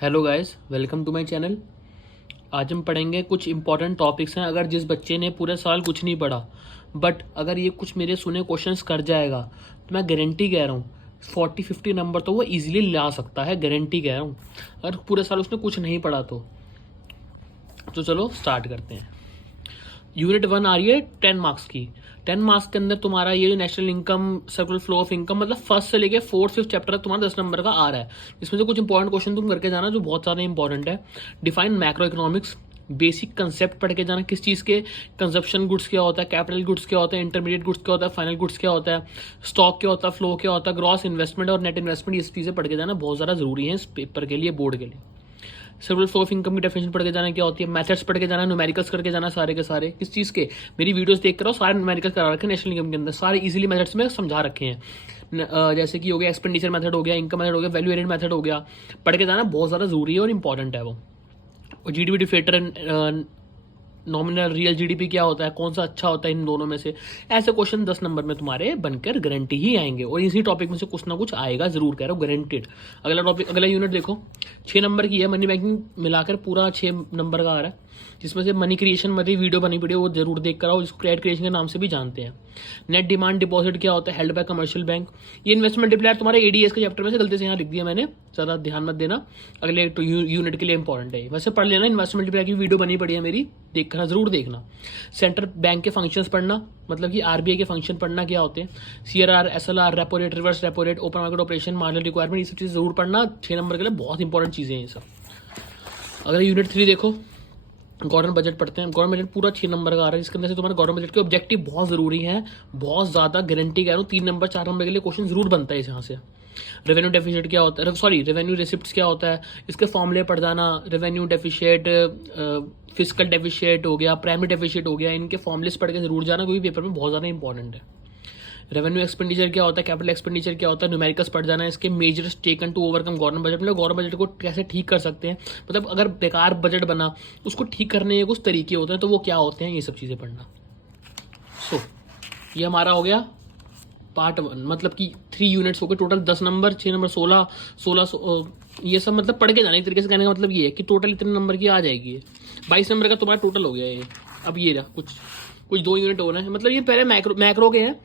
Hello guys, welcome to my channel. आज हम पढ़ेंगे कुछ इंपॉर्टेंट टॉपिक्स हैं। अगर जिस बच्चे ने पूरे साल कुछ नहीं पढ़ा बट अगर ये कुछ मेरे सुने क्वेश्चंस कर जाएगा तो मैं गारंटी कह रहा हूँ 40-50 नंबर तो वो इजीली ला सकता है। गारंटी कह रहा हूँ, अगर पूरे साल उसने कुछ नहीं पढ़ा तो चलो स्टार्ट करते हैं। यूनिट 1 आ रही है 10 मार्क्स की। 10 मार्क्स के अंदर तुम्हारा ये जो national income circular flow of income मतलब फर्स्ट से लेके 4th-5th चैप्टर तक तुम्हारा 10 नंबर का आ रहा है। इसमें से कुछ इंपॉर्टेंट क्वेश्चन तुम करके जाना जो बहुत सारे इंपॉर्टेंट है। Define macro economics, basic concept पढ़ के जाना, किस चीज़ के कंजप्शन गुड्स क्या होता है, कैपिटल गुड्स क्या होता है, इंटरमीडिएट गुड्स क्या होता है, फाइनल गुड्स क्या होता है, स्टॉक क्या होता है, फ्लो क्या होता है, ग्रॉस इन्वेस्टमेंट और नेट इन्वेस्टमेंट, ये चीज़ें पढ़ के जाना बहुत ज़्यादा जरूरी है इस पेपर के लिए, बोर्ड के लिए। सर्कुलर फ्लो ऑफ इनकम की डेफिनेशन पढ़ के जाना क्या होती है, मेथड्स पढ़ के जाना, न्यूमेरिकल्स करके जाना सारे के सारे। किस चीज़ के, मेरी वीडियोस देख कर आओ, सारे न्यूमेरिकल्स करा रखे हैं नेशनल इनकम के अंदर, सारे इजीली मेथड्स में समझा रखे हैं। जैसे कि हो गया एक्सपेंडिचर मेथड, हो गया इनकम मेथड, हो गया वैल्यू एडेड मेथड, हो गया। पढ़ के जाना बहुत ज़्यादा जरूरी है और इंपॉर्टेंट है वो। और जीडीपी डिफलेटर, नॉमिनल रियल जीडीपी क्या होता है, कौन सा अच्छा होता है इन दोनों में से, ऐसे क्वेश्चन 10 नंबर में तुम्हारे बनकर गारंटी ही आएंगे। और इसी टॉपिक में से कुछ ना कुछ आएगा जरूर, कह रहा हूँ गारंटेड। अगला टॉपिक, अगला यूनिट देखो 6 नंबर की है, मनी बैंकिंग मिलाकर पूरा 6 नंबर का आ रहा है, जिसमें से मनी क्रिएशन मनी वीडियो बनी पड़ी है, वो जरूर देख कर आओ, जिसको क्रेडिट क्रिएशन के नाम से भी जानते हैं। नेट डिमांड डिपॉजिट क्या होता है, हेल्ड बाय कमर्शियल बैंक। ये इन्वेस्टमेंट मल्टीप्लायर तुम्हारे एडीएस के चैप्टर में से गलती से यहाँ लिख दिया मैंने, ज़्यादा ध्यान मत देना, अगले तो यूनिट के लिए इंपॉर्टेंट है। वैसे पढ़ लेना, इन्वेस्टमेंट मल्टीप्लायर की वीडियो बनी पड़ी है मेरी, देखना जरूर देखना। सेंट्रल बैंक के फंक्शंस पढ़ना, मतलब कि आरबीआई के फंक्शन पढ़ना क्या होते हैं, CRR, SLR, repo rate, reverse repo rate, open market operation, marginal requirement, ये सब चीज़ जरूर पढ़ना। 6 नंबर के लिए बहुत इंपॉर्टेंट चीज़ें हैं ये सब। अगर यूनिट 3 देखो, गवर्नमेंट बजट पढ़ते हैं। गवर्नमेंट बजट पूरा 6 नंबर का आ रहा है, जिसके अंदर से तुम्हारे गवर्नमेंट बजट के ऑब्जेक्टिव बहुत जरूरी है, बहुत ज्यादा गारंटी कह रहा हूँ। 3 नंबर 4 नंबर के लिए क्वेश्चन जरूर बनता है यहाँ से। रेवेन्यू डेफिसिट क्या होता है, सॉरी रेवेन्यू रिसिप्ट क्या होता है, इसके फॉर्मूले पढ़ जाना। रेवेन्यू डेफिशिएट, फिजिकल डेफिशिएट हो गया, प्राइमरी डेफिशिएट हो गया, इनके फॉर्मूलेस पढ़ के जरूर जाना, क्योंकि पेपर में बहुत ज़्यादा इंपॉर्टेंट है। रेवेन्यू एक्सपेंडिचर क्या होता है, कैपिटल एक्सपेंडिचर क्या होता है, न्यूमेरिकल्स पढ़ जाना है। इसके measures taken to overcome government budget, मतलब गवर्नमेंट बजट को कैसे ठीक कर सकते हैं, मतलब अगर बेकार बजट बना उसको ठीक करने के कुछ तरीके होते हैं, तो वो क्या होते हैं, ये सब चीज़ें पढ़ना। ये हमारा हो गया पार्ट 1, मतलब कि 3 यूनिट्स हो गए टोटल, 10 नंबर, 6 नंबर, 16 ये सब मतलब पढ़ के जाना। एक तरीके से कहने का मतलब ये है कि टोटल इतने नंबर की आ जाएगी। 22 नंबर का तुम्हारा टोटल हो गया ये। अब ये रहा कुछ 2 यूनिट हो रहे हैं, मतलब ये पहले मैक्रो के हैं।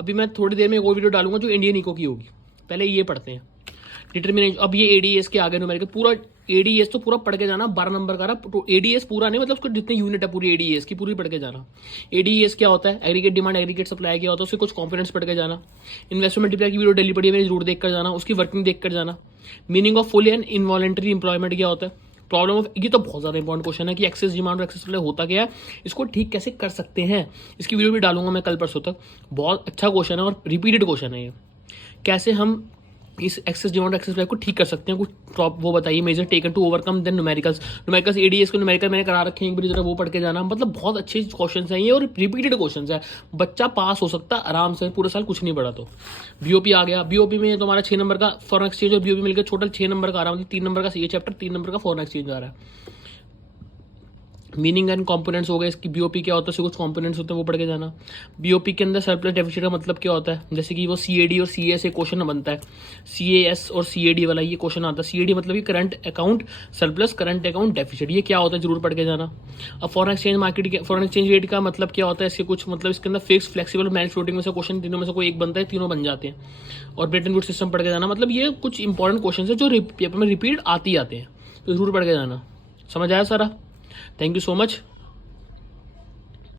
अभी मैं थोड़ी देर में एक और वीडियो डालूंगा जो इंडियन इको की होगी, पहले ये पढ़ते हैं डिटर्मिनेशन। अब ये एडीएस के आगे न्यूमेरिकल, पूरा एडीएस तो पूरा पढ़ के जाना, 12 नंबर का रहा। एडीएस पूरा नहीं, मतलब उसको जितने यूनिट है पूरी एडीएस की पूरी पढ़ के जाना। एडीएस क्या होता है, एग्रीगेट डिमांड एग्रीगेट सप्लाई क्या होता है, उसके कुछ कंपोनेंट्स पढ़ के जाना। इन्वेस्टमेंट मल्टीप्लायर की वीडियो डेली पड़ी है मैंने, जरूर देख कर जाना, उसकी वर्किंग देख कर जाना। Meaning of full and involuntary employment क्या होता है, प्रॉब्लम ऑफ, ये तो बहुत ज़्यादा इंपॉर्टेंट क्वेश्चन है कि एक्सेस डिमांड और एक्सेस सप्लाई होता क्या है, इसको ठीक कैसे कर सकते हैं, इसकी वीडियो भी डालूंगा मैं कल परसों तक। बहुत अच्छा क्वेश्चन है और रिपीटेड क्वेश्चन है ये, कैसे हम इस एक्सेस डिमांड एक्सेस सप्लाई को ठीक कर सकते हैं, कुछ वो बताइए। Major taken to overcome, then numericals ADS को न्यूमेरिकल मैंने करा रखे हैं एक बार, जरा वो पढ़ के जाना। मतलब बहुत अच्छे क्वेश्चन हैं ये और रिपीटेड क्वेश्चन है, बच्चा पास हो सकता है आराम से, पूरे साल कुछ नहीं पढ़ा तो। बीओपी आ गया, बीओपी में तुम्हारा 6 नंबर का फॉरेन एक्सचेंज और बीओपी मिलकर टोटल 6 नंबर का आ रहा है, मतलब 3 नंबर का ये चैप्टर, 3 नंबर का फॉरेन एक्सचेंज आ रहा है। मीनिंग एंड कंपोनेंट्स हो गए इसकी, बीओपी क्या होता है, उसके कुछ कंपोनेंट्स होते हैं वो पढ़ के जाना। बीओपी के अंदर सरप्लस डेफिसिट का मतलब क्या होता है, जैसे कि वो सीएडी और सीए से क्वेश्चन बनता है, सीएएस और सीएडी वाला ये क्वेश्चन आता है। सीएडी मतलब कि current account surplus, current account deficit, ये क्या होता है जरूर पढ़ के जाना। अब foreign exchange market, foreign exchange rate का मतलब क्या होता है, इसके कुछ मतलब इसके अंदर फिक्स, फ्लेक्सिबल, मैनेज फ्लोटिंग में से क्वेश्चन तीनों में से कोई एक बनता है, तीनों बन जाते हैं। और ब्रेटन वुड्स सिस्टम पढ़ के जाना, मतलब ये कुछ इंपॉर्टेंट क्वेश्चन है जो पेपर में रिपीट आते हैं, तो जरूर पढ़ के जाना। समझ आया सारा? Thank you so much.